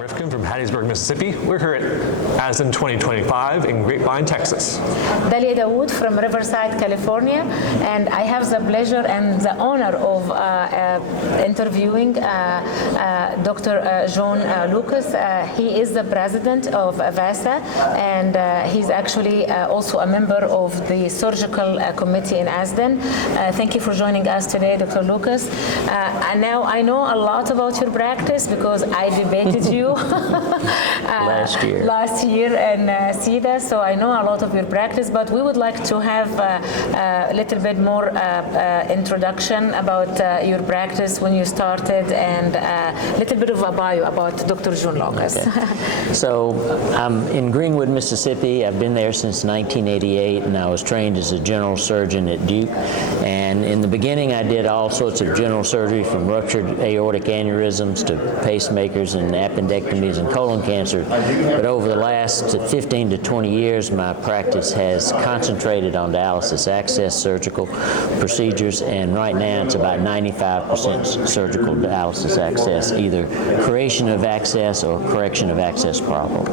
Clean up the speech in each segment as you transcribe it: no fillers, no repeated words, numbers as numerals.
Rifkin from Hattiesburg, Mississippi. We're here at ASDIN 2025 in Grapevine, Texas. Dalia Dawood from Riverside, California, and I have the pleasure and the honor of interviewing Dr. John Lucas. He is the president of VASA, and he's actually also a member of the surgical committee in ASDIN. Thank you for joining us today, Dr. Lucas. And now I know a lot about your practice because I debated you last year in CEDA, so I know a lot of your practice, but we would like to have a little bit more introduction about your practice, when you started, and a little bit of a bio about Dr. John Lucas. Okay. So I'm in Greenwood, Mississippi. I've been there since 1988, and I was trained as a general surgeon at Duke. And in the beginning, I did all sorts of general surgery, from ruptured aortic aneurysms to pacemakers and appendectomies and colon cancer. But over the last 15 to 20 years, my practice has concentrated on dialysis access surgical procedures, and right now it's about 95% surgical dialysis access, either creation of access or correction of access problems.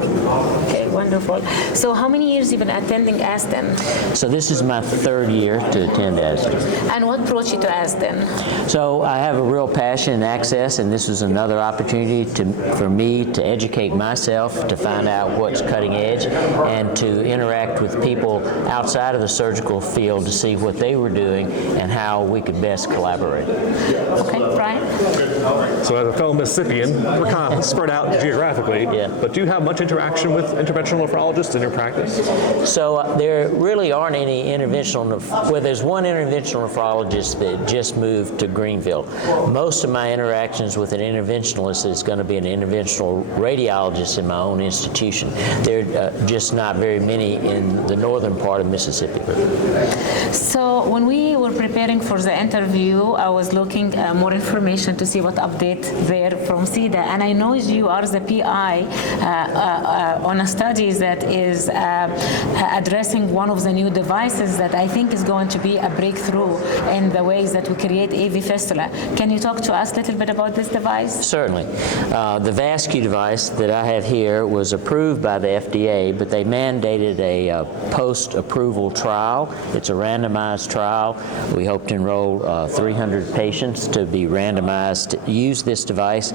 Okay, wonderful. So how many years have you been attending ASDIN? So this is my third year to attend ASDIN. And what brought you to ASDIN? So I have a real passion in access, and this was another opportunity for me to educate myself, to find out what's cutting edge, and to interact with people outside of the surgical field to see what they were doing and how we could best collaborate. Okay, Brian? So as a fellow Mississippian, we're kind of spread out geographically, but do you have much interaction with interventional nephrologists in your practice? So there really aren't any interventional, well, there's one interventional nephrologist that just moved to Greenville. Most of my interactions with an interventionalist is going to be an interventional radiologist in my own institution. There are just not very many in the northern part of Mississippi. So when we were preparing for the interview, I was looking more information to see what update there from CEDA, and I know you are the PI on a study that is addressing one of the new devices that I think is going to be a breakthrough in the ways that we create AV fistula. Can you talk to us a little bit about this device? Certainly. The VASCU device that I have here was approved by the FDA, but they mandated a post-approval trial. It's a randomized trial. We hope to enroll 300 patients to be randomized to use this device.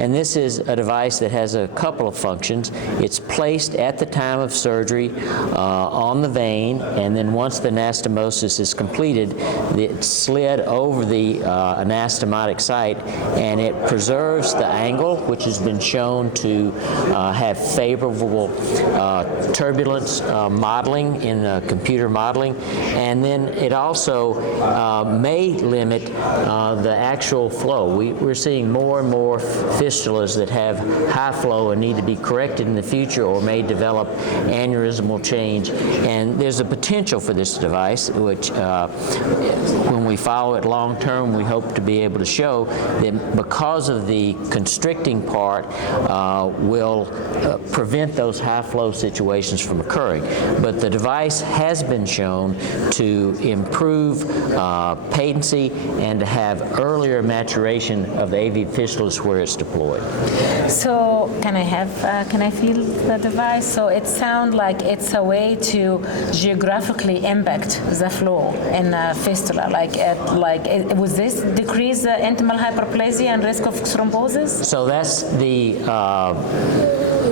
And this is a device that has a couple of functions. It's placed at the time of surgery on the vein, and then once the anastomosis is completed, it's slid over the anastomotic site, and it preserves the angle, which has been shown to have favorable turbulence modeling in computer modeling, and then it also may limit the actual flow. We're seeing more and more fistulas that have high flow and need to be corrected in the future, or may develop aneurysmal change, and there's a potential for this device, which when we follow it long term, we hope to be able to show that because of the constricting part will prevent those high flow situations from occurring. But the device has been shown to improve patency and to have earlier maturation of the AV fistulas where it's deployed. So can I feel the device? So it sounds like it's a way to geographically impact the flow in a fistula. Would this decrease the intimal hyperplasia and risk of thrombosis? So that's the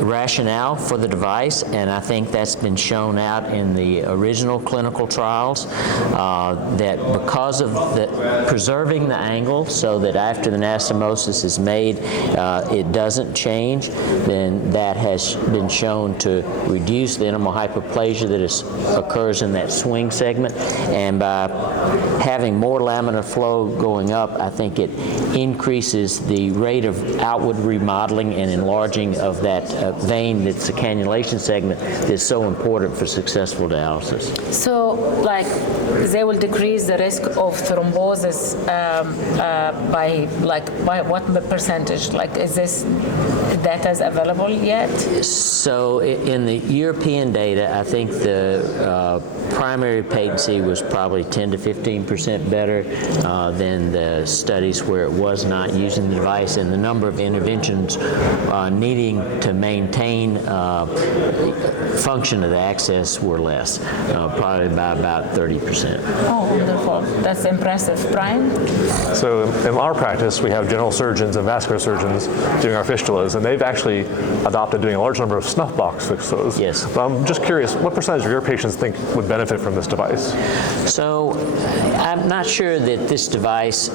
rationale for the device, and I think that's been shown out in the original clinical trials, that because of preserving the angle so that after the anastomosis is made it doesn't change, then that has been shown to reduce the intimal hyperplasia that occurs in that swing segment, and by having more laminar flow going up, I think it increases the rate of outward remodeling and enlarging of that vein that's the cannulation segment that's so important for successful dialysis. So, they will decrease the risk of thrombosis by what percentage? Is this data available yet? So, in the European data, I think the primary patency was probably 10 to 15% better than the studies where it was not using the device, and the number of interventions needing to maintain function of the access were less, probably by about 30%. Oh, wonderful. That's impressive. Brian? So in our practice, we have general surgeons and vascular surgeons doing our fistulas, and they've actually adopted doing a large number of snuff box fistulas. Yes. But I'm just curious, what percentage of your patients think would benefit from this device? So I'm not sure that this device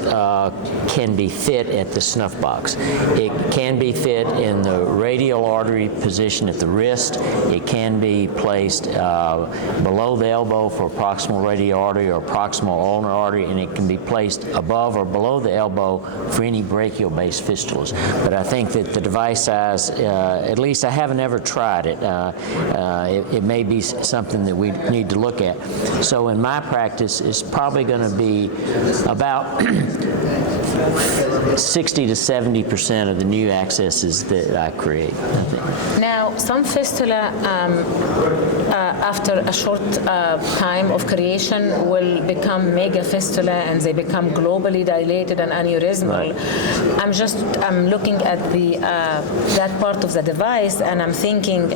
can be fit at the snuff box. It can be fit in the radial artery position at the wrist. It can be placed below the elbow for proximal radial artery or proximal ulnar artery, and it can be placed above or below the elbow for any brachial-based fistulas. But I think that the device size, at least I haven't ever tried it. It may be something that we need to look at. So in my practice, it's probably going to be about 60 to 70% of the new accesses that I create, I think. Now, some fistula, after a short time of creation, will become mega fistula, and they become globally dilated and aneurysmal. Right. I'm looking at the that part of the device, and I'm thinking,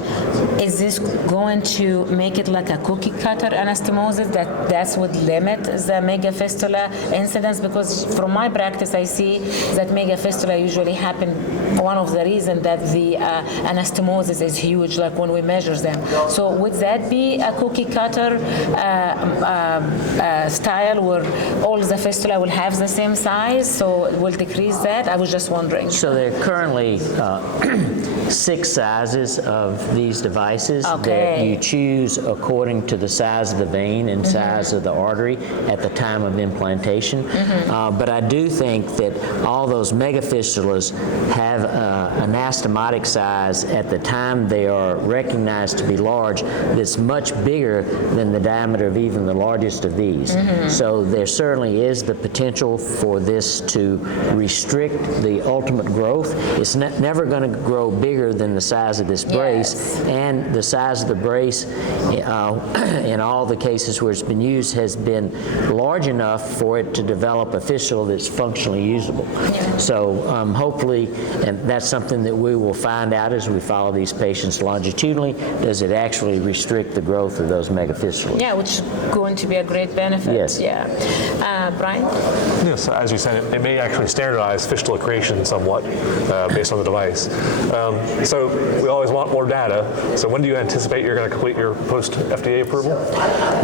is this going to make it like a cookie cutter anastomosis that would limit the mega fistula incidence? Because from my practice, I see that mega fistula usually happen. One of the reasons that the anastomosis is huge, like when we measure them. So would that be a cookie cutter style where all the fistula will have the same size, so it will decrease that? I was just wondering. So there are currently 6 sizes of these devices that you choose according to the size of the vein and size of the artery at the time of implantation. But I do think that all those megafistulas have anastomotic size at the time they are recognized to be large that's much bigger than the diameter of even the largest of these. So there certainly is the potential for this to restrict the ultimate growth. It's never going to grow bigger than the size of this brace, and the size of the brace in all the cases where it's been used has been large enough for it to develop a fistula that's functionally usable. So hopefully, and that's something that we will find out as we follow these patients longitudinally, does it actually restrict the growth of those megafistulas? Yeah, which is going to be a great benefit. Yes. Yeah. Brian? Yes, so as you said, it may actually standardize fistula creation somewhat based on the device. So we always want more data. So when do you anticipate you're going to complete your post-FDA approval?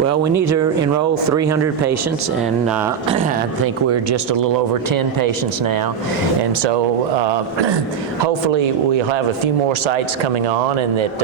Well, we need to enroll 300 patients, and I think we're just a little over 10 patients now. And so hopefully we'll have a few more sites coming on, and that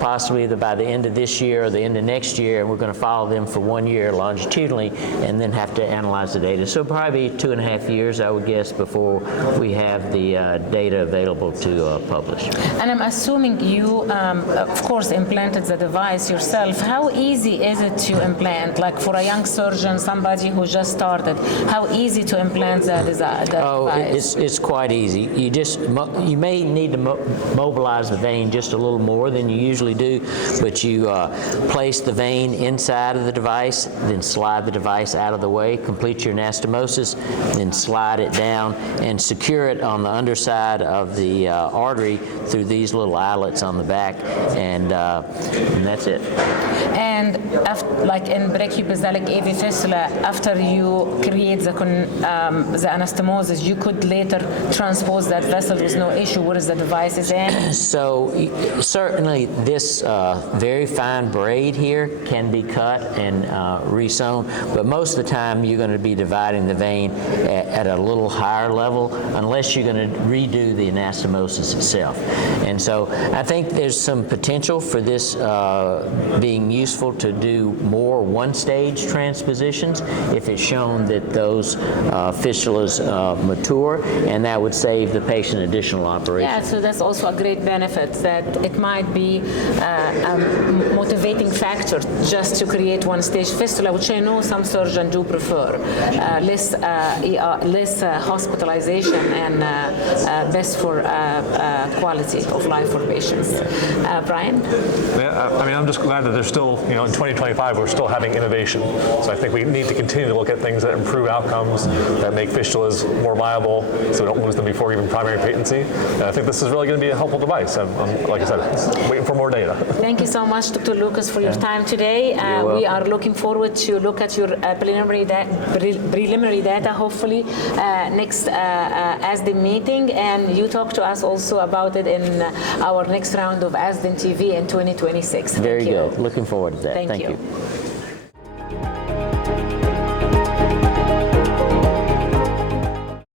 possibly by the end of this year or the end of next year, we're going to follow them for 1 year longitudinally and then have to analyze the data. So probably 2.5 years, I would guess, before we have the data available to publish. And I'm assuming you, of course, implanted the device yourself. How easy is it to implant? Like for a young surgeon, somebody who just started, how easy to implant the device? It's quite easy. You may need to mobilize the vein just a little more than you usually do, but you place the vein inside of the device, then slide the device out of the way, complete your anastomosis, then slide it down and secure it on the underside of the artery through these little eyelets on the back, and that's it. And like in brachiobasilic AV fistula, after you create the anastomosis, you could later transpose that vessel with no issue, whereas the device is in? So certainly this very fine braid here can be cut and resewn, but most of the time you're going to be dividing the vein at a little higher level unless you're going to redo the anastomosis itself. And so I think there's some potential for this being useful to do more one-stage transpositions if it's shown that those fistulas mature, and that would save the patient additional operations. Yeah, so that's also a great benefit, that it might be a motivating factor just to create one-stage fistula, which I know some surgeons do prefer. Less hospitalization and best for quality of life for patients. Brian? Yeah, I mean, I'm just glad that there's still, in 2025, we're still having innovation. So I think we need to continue to look at things that improve outcomes, that make fistulas more viable, so we don't lose them before even primary patency. And I think this is really going to be a helpful device. I'm, like I said, waiting for more data. Thank you so much, Dr. Lucas, for your time today. We are looking forward to look at your preliminary data, hopefully, next ASDIN meeting, and you talk to us also about it in our next round of ASDIN TV in 2026. Very good. Looking forward to that. Thank Thank you. you.